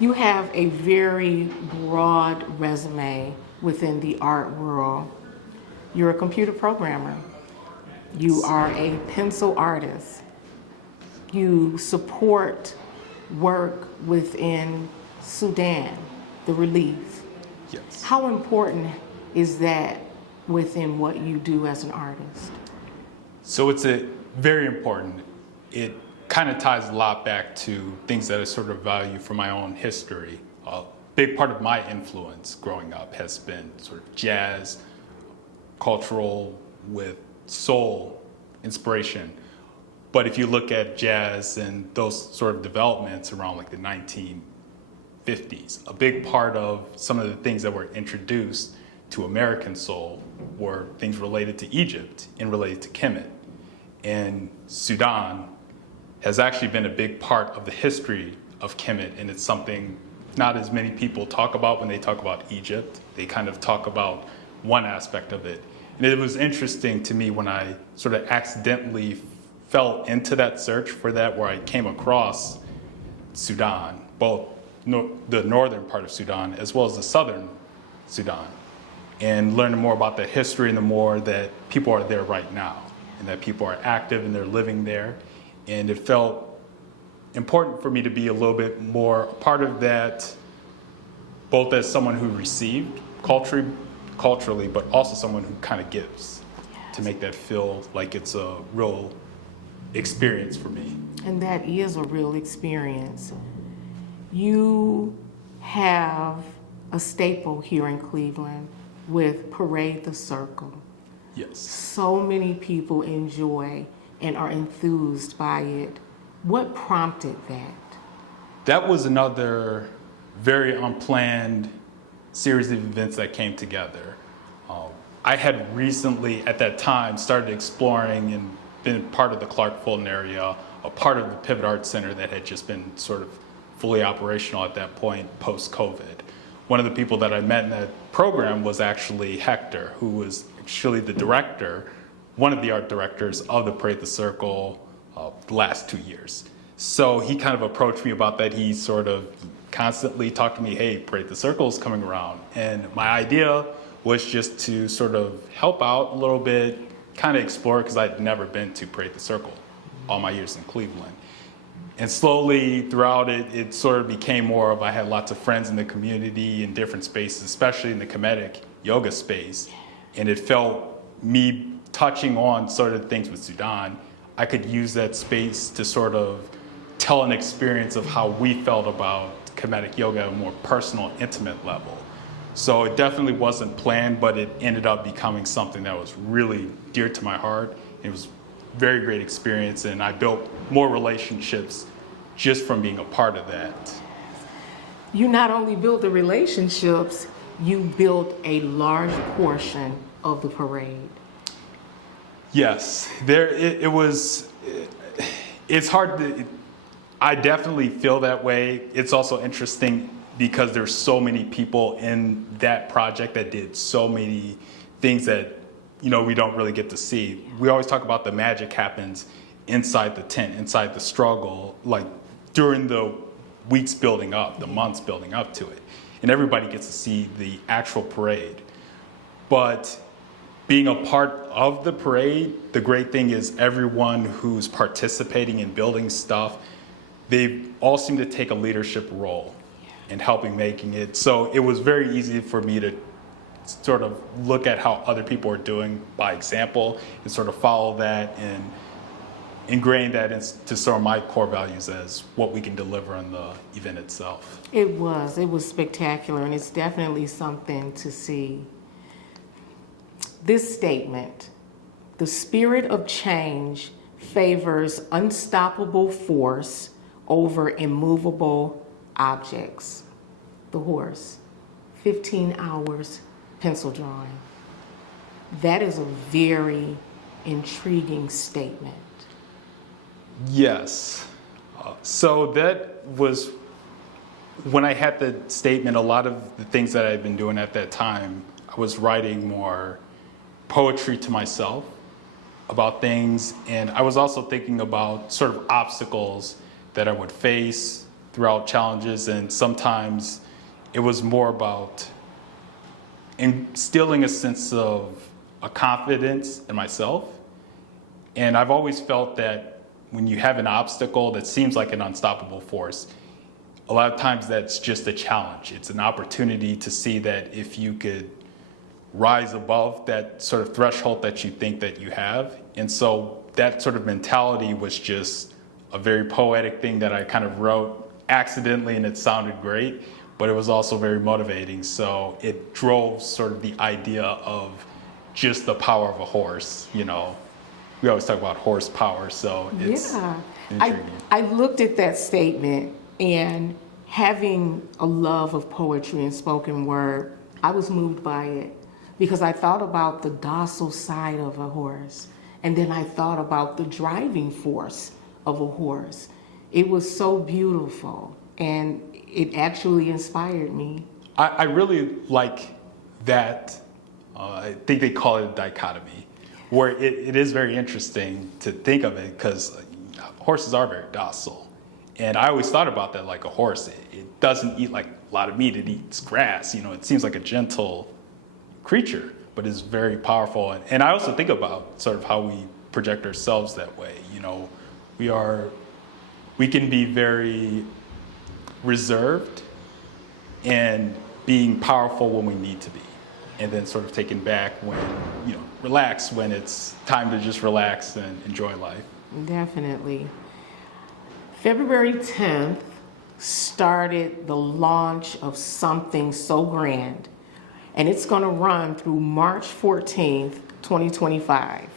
You have a very broad resume within the art world. You're a computer programmer. You are a pencil artist. You support work within Sudan, the relief. Yes. How important is that within what you do as an artist? So it's very important. It kind of ties a lot back to things that I sort of value from my own history. A big part of my influence growing up has been sort of jazz, cultural with soul inspiration. But if you look at jazz and those sort of developments around like the 1950s, a big part of some of the things that were introduced to American soul were things related to Egypt and related to Kemet. And Sudan has actually been a big part of the history of Kemet, and it's something not as many people talk about when they talk about Egypt. They kind of talk about one aspect of it. And it was interesting to me when I sort of accidentally fell into that search for that, where I came across Sudan, both the northern part of Sudan as well as the southern Sudan, and learning more about the history and the more that people are there right now and that people are active and they're living there. And it felt important for me to be a little bit more a part of that, both as someone who received culturally, but also someone who kind of gives, to make that feel like it's a real experience for me. And that is a real experience. You have a staple here in Cleveland with Parade the Circle. Yes. So many people enjoy and are enthused by it. What prompted that? That was another very unplanned series of events that came together. I had recently, at that time, started exploring and been part of the Clark Fulton area, a part of the Pivot Arts Center that had just been sort of fully operational at that point post-COVID. One of the people that I met in that program was actually Hector, who was actually the director, one of the art directors of the Parade the Circle the last 2 years. So he kind of approached me about that. He sort of constantly talked to me, hey, Parade the Circle is coming around. And my idea was just to sort of help out a little bit, kind of explore, because I'd never been to Parade the Circle all my years in Cleveland. And slowly throughout it, it sort of became more of, I had lots of friends in the community in different spaces, especially in the Kemetic yoga space. And it felt, me touching on sort of things with Sudan, I could use that space to sort of tell an experience of how we felt about Kemetic yoga at a more personal, intimate level. So it definitely wasn't planned, but it ended up becoming something that was really dear to my heart. It was a very great experience, and I built more relationships just from being a part of that. You not only built the relationships, you built a large portion of the parade. Yes, it's hard to, I definitely feel that way. It's also interesting because there's so many people in that project that did so many things that, we don't really get to see. We always talk about the magic happens inside the tent, inside the struggle, like during the weeks building up, the months building up to it. And everybody gets to see the actual parade. But being a part of the parade, the great thing is everyone who's participating in building stuff, they all seem to take a leadership role in helping making it. So it was very easy for me to sort of look at how other people are doing by example and sort of follow that and ingrain that into sort of my core values as what we can deliver in the event itself. It was spectacular, and it's definitely something to see. This statement, the spirit of change favors unstoppable force over immovable objects. The horse, 15 hours pencil drawing. That is a very intriguing statement. Yes. So that was, when I had the statement, a lot of the things that I'd been doing at that time, I was writing more poetry to myself about things. And I was also thinking about sort of obstacles that I would face throughout challenges, and sometimes it was more about instilling a sense of a confidence in myself. And I've always felt that when you have an obstacle that seems like an unstoppable force, a lot of times that's just a challenge. It's an opportunity to see that if you could rise above that sort of threshold that you think that you have. And so that sort of mentality was just a very poetic thing that I kind of wrote accidentally, and it sounded great, but it was also very motivating. So it drove sort of the idea of just the power of a horse. You know, we always talk about horsepower, so it's intriguing. I looked at that statement, and having a love of poetry and spoken word, I was moved by it because I thought about the docile side of a horse, and then I thought about the driving force of a horse. It was so beautiful, and it actually inspired me. I really like that. I think they call it a dichotomy, where it is very interesting to think of it because horses are very docile. And I always thought about that like a horse. It doesn't eat like a lot of meat, it eats grass. You know, it seems like a gentle creature, but is very powerful. And I also think about sort of how we project ourselves that way. You know, we can be very reserved and being powerful when we need to be, and then sort of taken back when, you know, relax when it's time to just relax and enjoy life. Definitely. February 10th started the launch of something so grand, and it's going to run through March 14th, 2025.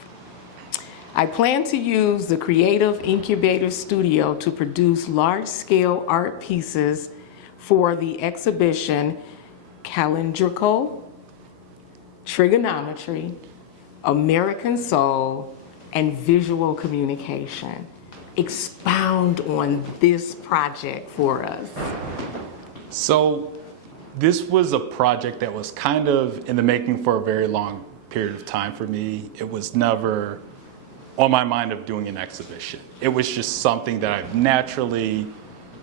I plan to use the Creative Incubator Studio to produce large-scale art pieces for the exhibition Calendrical, Trigonometry, American Soul, and Visual Communication. Expound on this project for us. So this was a project that was kind of in the making for a very long period of time for me. It was never on my mind of doing an exhibition. It was just something that I've naturally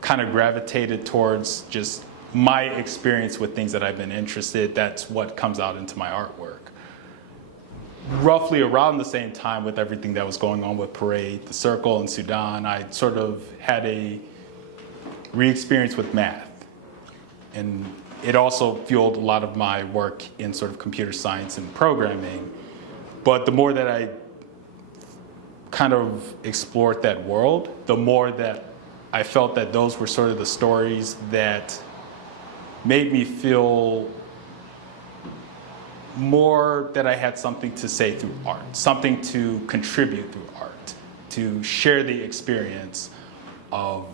kind of gravitated towards, just my experience with things that I've been interested. That's what comes out into my artwork. Roughly around the same time with everything that was going on with Parade, the Circle, and Sudan, I sort of had a re-experience with math. And it also fueled a lot of my work in sort of computer science and programming. But the more that I kind of explored that world, the more that I felt that those were sort of the stories that made me feel more that I had something to say through art, something to contribute through art, to share the experience of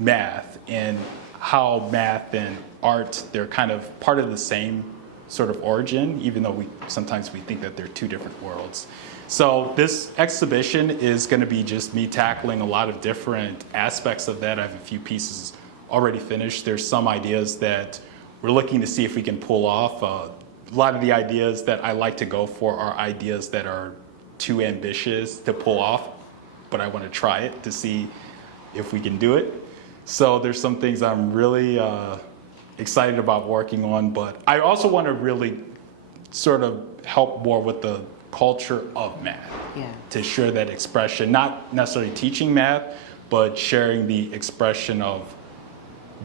math and how math and art, they're kind of part of the same sort of origin, even though sometimes we think that they're two different worlds. So this exhibition is going to be just me tackling a lot of different aspects of that. I have a few pieces already finished. There's some ideas that we're looking to see if we can pull off. A lot of the ideas that I like to go for are ideas that are too ambitious to pull off, but I want to try it to see if we can do it. So there's some things I'm really excited about working on, but I also want to really sort of help more with the culture of math, to share that expression, not necessarily teaching math, but sharing the expression of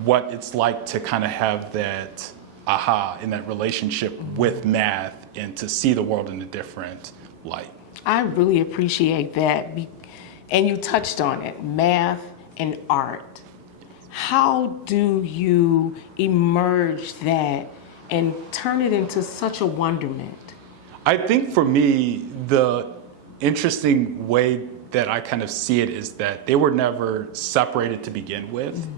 what it's like to kind of have that aha in that relationship with math and to see the world in a different light. I really appreciate that. And you touched on it, math and art. How do you emerge that and turn it into such a wonderment? I think for me, the interesting way that I kind of see it is that they were never separated to begin with. Mm-hmm.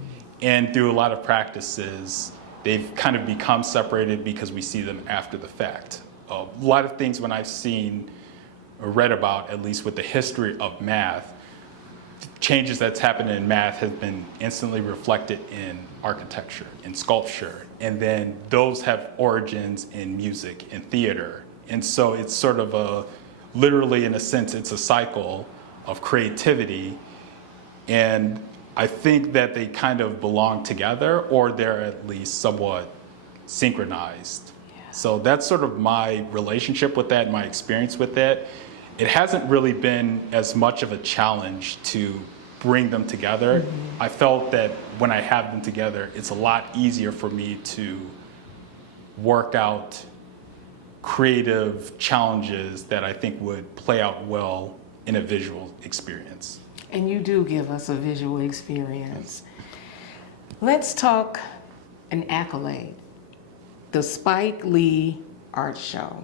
And through a lot of practices, they've kind of become separated because we see them after the fact. A lot of things when I've seen or read about, at least with the history of math, changes that's happened in math have been instantly reflected in architecture, in sculpture, and then those have origins in music and theater. And so it's sort of literally in a sense, it's a cycle of creativity. And I think that they kind of belong together, or they're at least somewhat synchronized. So that's sort of my relationship with that, my experience with that. It hasn't really been as much of a challenge to bring them together. I felt that when I have them together, it's a lot easier for me to work out creative challenges that I think would play out well in a visual experience. And you do give us a visual experience. Let's talk an accolade. The Spike Lee Art Show,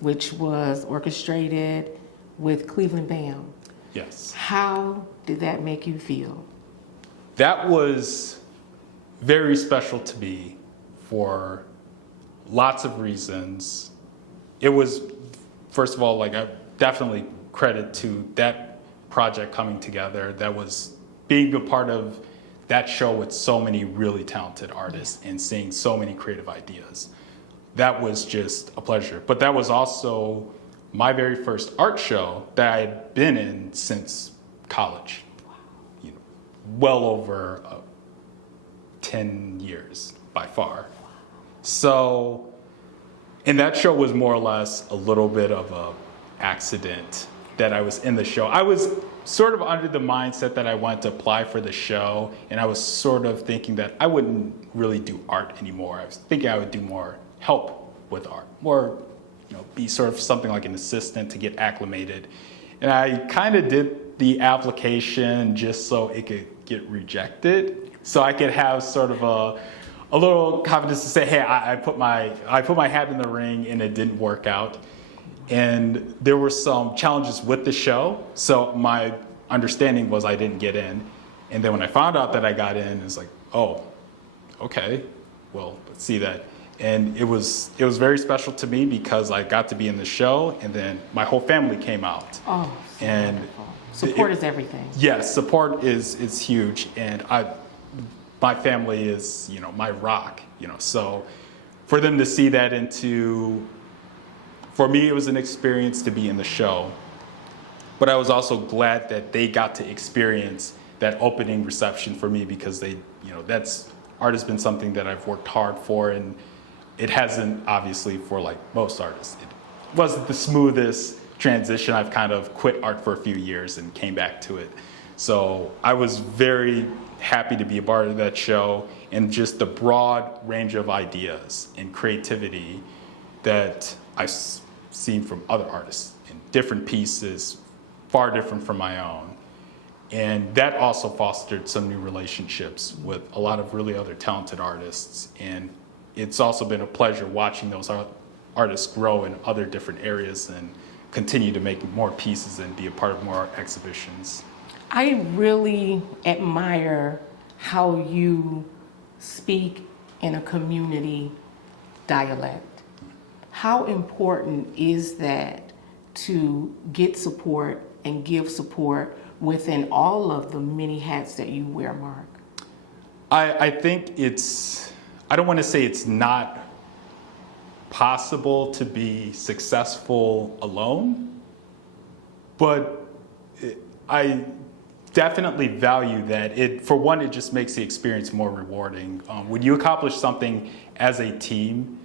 which was orchestrated with Cleveland BAM. Yes. How did that make you feel? That was very special to me for lots of reasons. It was, first of all, like I definitely credit to that project coming together. That was being a part of that show with so many really talented artists and seeing so many creative ideas. That was just a pleasure. But that was also my very first art show that I had been in since college. You know, well over 10 years by far. So, and that show was more or less a little bit of a accident that I was in the show. I was sort of under the mindset that I wanted to apply for the show, and I was sort of thinking that I wouldn't really do art anymore. I was thinking I would do more help with art, more, you know, be sort of something like an assistant to get acclimated. And I kind of did the application just so it could get rejected, so I could have sort of a little confidence to say, hey, I put my hat in the ring and it didn't work out. And there were some challenges with the show, so my understanding was I didn't get in. And then when I found out that I got in, it's like, oh, okay, well, let's see that. And it was very special to me because I got to be in the show, and then my whole family came out. Oh, so and wonderful. Support is everything. Yes, support is huge, and my family is, you know, my rock, you know. So for them to see that for me, it was an experience to be in the show, but I was also glad that they got to experience that opening reception for me because they, you know, art has been something that I've worked hard for, and it hasn't, obviously, for like most artists. It wasn't the smoothest transition. I've kind of quit art for a few years and came back to it. So I was very happy to be a part of that show, and just the broad range of ideas and creativity that I've seen from other artists in different pieces, far different from my own. And that also fostered some new relationships with a lot of really other talented artists. And it's also been a pleasure watching those artists grow in other different areas and continue to make more pieces and be a part of more exhibitions. I really admire how you speak in a community dialect. How important is that to get support and give support within all of the many hats that you wear, Mark? I think I don't want to say it's not possible to be successful alone, but I definitely value that. For one, it just makes the experience more rewarding. When you accomplish something as a team,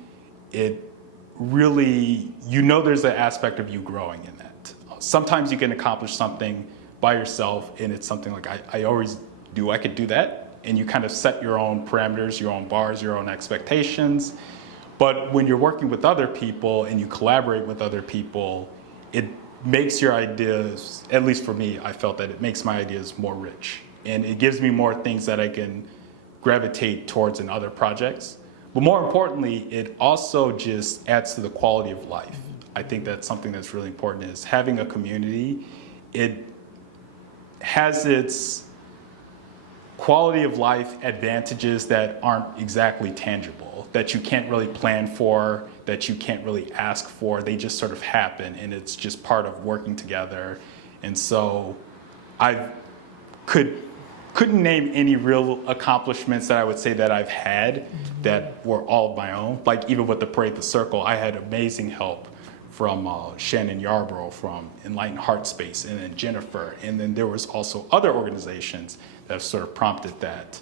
it really, you know, there's an aspect of you growing in that. Sometimes you can accomplish something by yourself and it's something like, I always do, I could do that. And you kind of set your own parameters, your own bars, your own expectations. But when you're working with other people and you collaborate with other people, it makes your ideas, at least for me, I felt that it makes my ideas more rich. And it gives me more things that I can gravitate towards in other projects. But more importantly, it also just adds to the quality of life. I think that's something that's really important, is having a community. It has its quality of life advantages that aren't exactly tangible, that you can't really plan for, that you can't really ask for. They just sort of happen, and it's just part of working together. And so I couldn't name any real accomplishments that I would say that I've had that were all of my own. Like even with the Parade the Circle, I had amazing help from Shannon Yarborough from Enlightened Heart Space, and then Jennifer. And then there was also other organizations that sort of prompted that.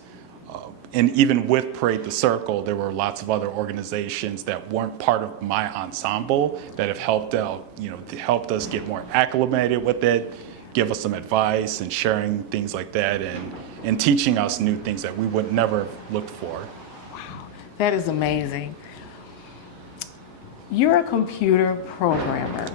And even with Parade the Circle, there were lots of other organizations that weren't part of my ensemble that have helped out, helped us get more acclimated with it, give us some advice and sharing things like that, and teaching us new things that we would never have looked for. Wow, that is amazing. You're a computer programmer.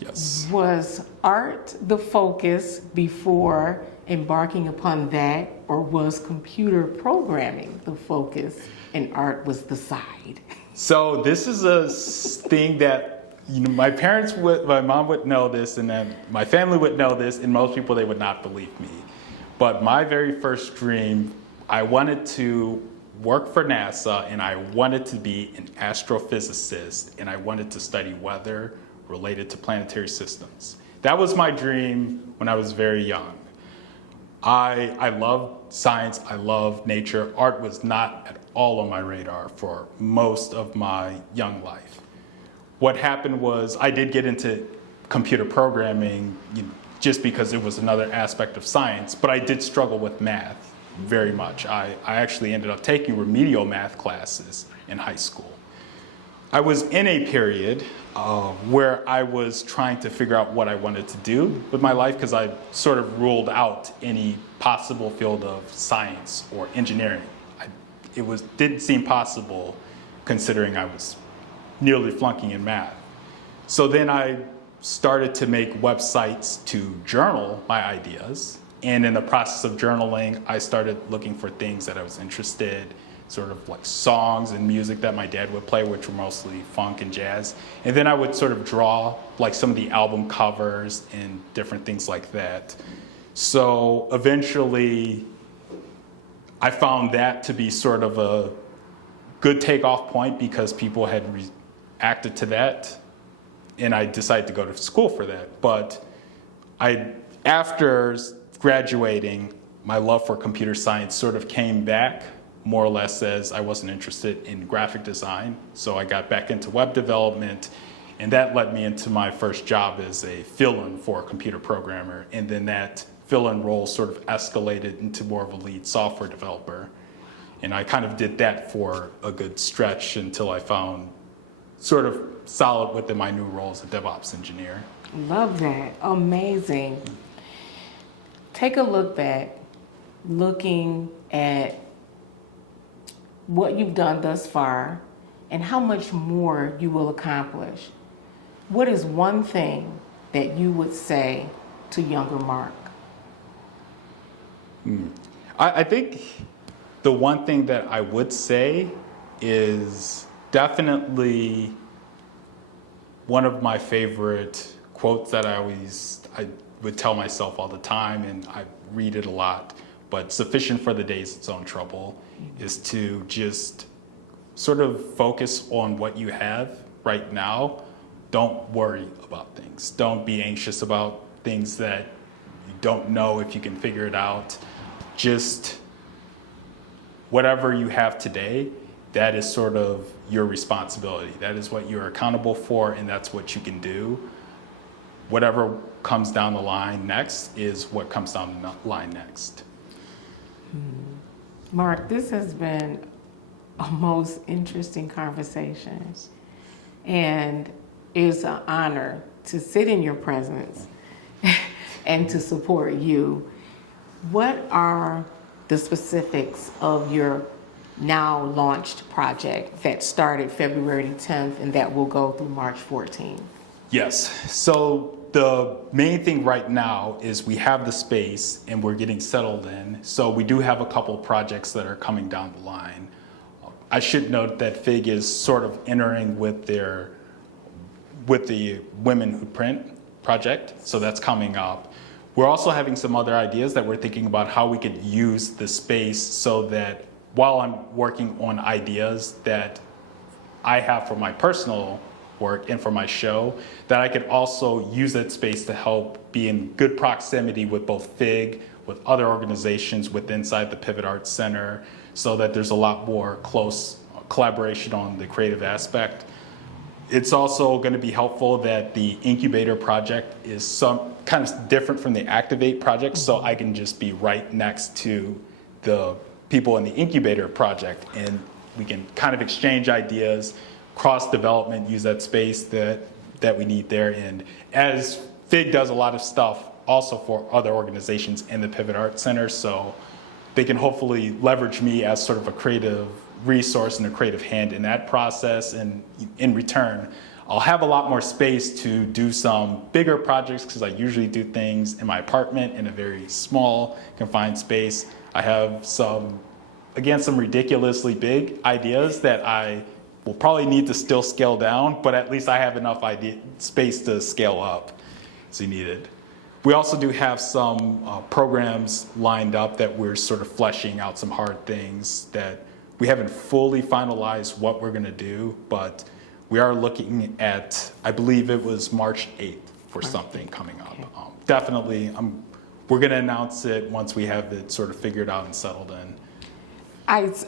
Yes. Was art the focus before embarking upon that, or was computer programming the focus and art was the side? So this is a thing that my mom would know this, and then my family would know this, and most people, they would not believe me. But my very first dream, I wanted to work for NASA, and I wanted to be an astrophysicist, and I wanted to study weather related to planetary systems. That was my dream when I was very young. I love science, I love nature. Art was not at all on my radar for most of my young life. What happened was I did get into computer programming just because it was another aspect of science, but I did struggle with math very much. I actually ended up taking remedial math classes in high school. I was in a period where I was trying to figure out what I wanted to do with my life, because I sort of ruled out any possible field of science or engineering. It didn't seem possible considering I was nearly flunking in math. So then I started to make websites to journal my ideas. And in the process of journaling, I started looking for things that I was interested in, sort of like songs and music that my dad would play, which were mostly funk and jazz. And then I would sort of draw like some of the album covers and different things like that. So eventually I found that to be sort of a good takeoff point because people had reacted to that, and I decided to go to school for that. But after graduating, my love for computer science sort of came back, more or less, as I wasn't interested in graphic design. So I got back into web development, and that led me into my first job as a fill-in for a computer programmer. And then that fill-in role sort of escalated into more of a lead software developer. And I kind of did that for a good stretch until I found sort of solid within my new role as a DevOps engineer. Love that. Amazing. Take a look back, looking at what you've done thus far and how much more you will accomplish. What is one thing that you would say to younger Mark? I think the one thing that I would say is definitely one of my favorite quotes that I would tell myself all the time, and I read it a lot, but sufficient for the day is its own trouble, is to just sort of focus on what you have right now. Don't worry about things. Don't be anxious about things that you don't know if you can figure it out. Just whatever you have today, that is sort of your responsibility. That is what you're accountable for, and that's what you can do. Whatever comes down the line next is what comes down the line next. Mark, this has been a most interesting conversation, and it's an honor to sit in your presence and to support you. What are the specifics of your now launched project that started February 10th and that will go through March 14th? Yes. So the main thing right now is we have the space and we're getting settled in. So we do have a couple of projects that are coming down the line. I should note that FIG is sort of entering with the Women Who Print project. So that's coming up. We're also having some other ideas that we're thinking about how we could use the space so that while I'm working on ideas that I have for my personal work and for my show, that I could also use that space to help be in good proximity with both FIG, with other organizations inside the Pivot Arts Center, so that there's a lot more close collaboration on the creative aspect. It's also going to be helpful that the incubator project is some kind of different from the Activate project, so I can just be right next to the people in the incubator project, and we can kind of exchange ideas, cross development, use that space that we need there. And as FIG does a lot of stuff also for other organizations in the Pivot Arts Center, so they can hopefully leverage me as sort of a creative resource and a creative hand in that process. And in return, I'll have a lot more space to do some bigger projects, because I usually do things in my apartment in a very small, confined space. I have some ridiculously big ideas that I will probably need to still scale down, but at least I have enough space to scale up as needed. We also do have some programs lined up that we're sort of fleshing out, some hard things that we haven't fully finalized what we're going to do, but we are looking at, I believe it was March 8th for something coming up. Definitely, we're going to announce it once we have it sort of figured out and settled in.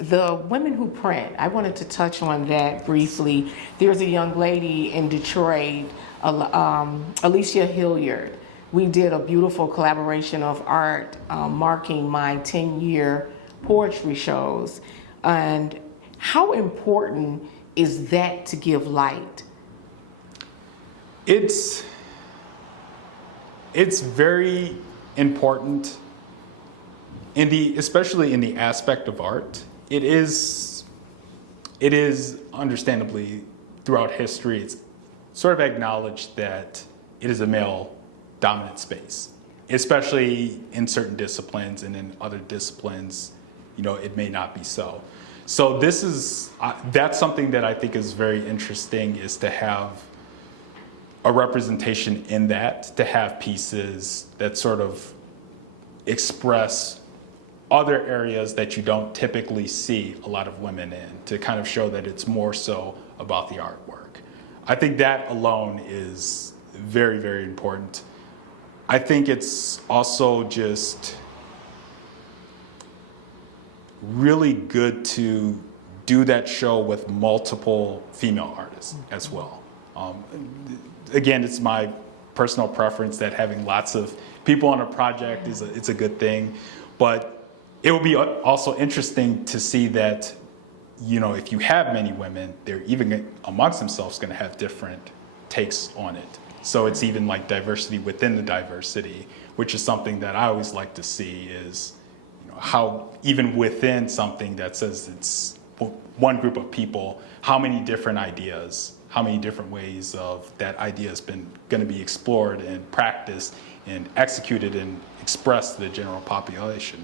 The Women Who Print, I wanted to touch on that briefly. There's a young lady in Detroit, Alicia Hilliard. We did a beautiful collaboration of art marking my 10-year poetry shows. And how important is that to give light? It's very important, especially in the aspect of art. It is understandably throughout history, it's sort of acknowledged that it is a male-dominant space, especially in certain disciplines, and in other disciplines, it may not be so. So that's something that I think is very interesting, is to have a representation in that, to have pieces that sort of express other areas that you don't typically see a lot of women in, to kind of show that it's more so about the artwork. I think that alone is very, very important. I think it's also just really good to do that show with multiple female artists as well. Again, it's my personal preference that having lots of people on a project it's a good thing, but it will be also interesting to see that, if you have many women, they're even amongst themselves going to have different takes on it. So it's even like diversity within the diversity, which is something that I always like to see, is how even within something that says it's one group of people, how many different ideas, how many different ways of that idea has been going to be explored and practiced and executed and expressed to the general population.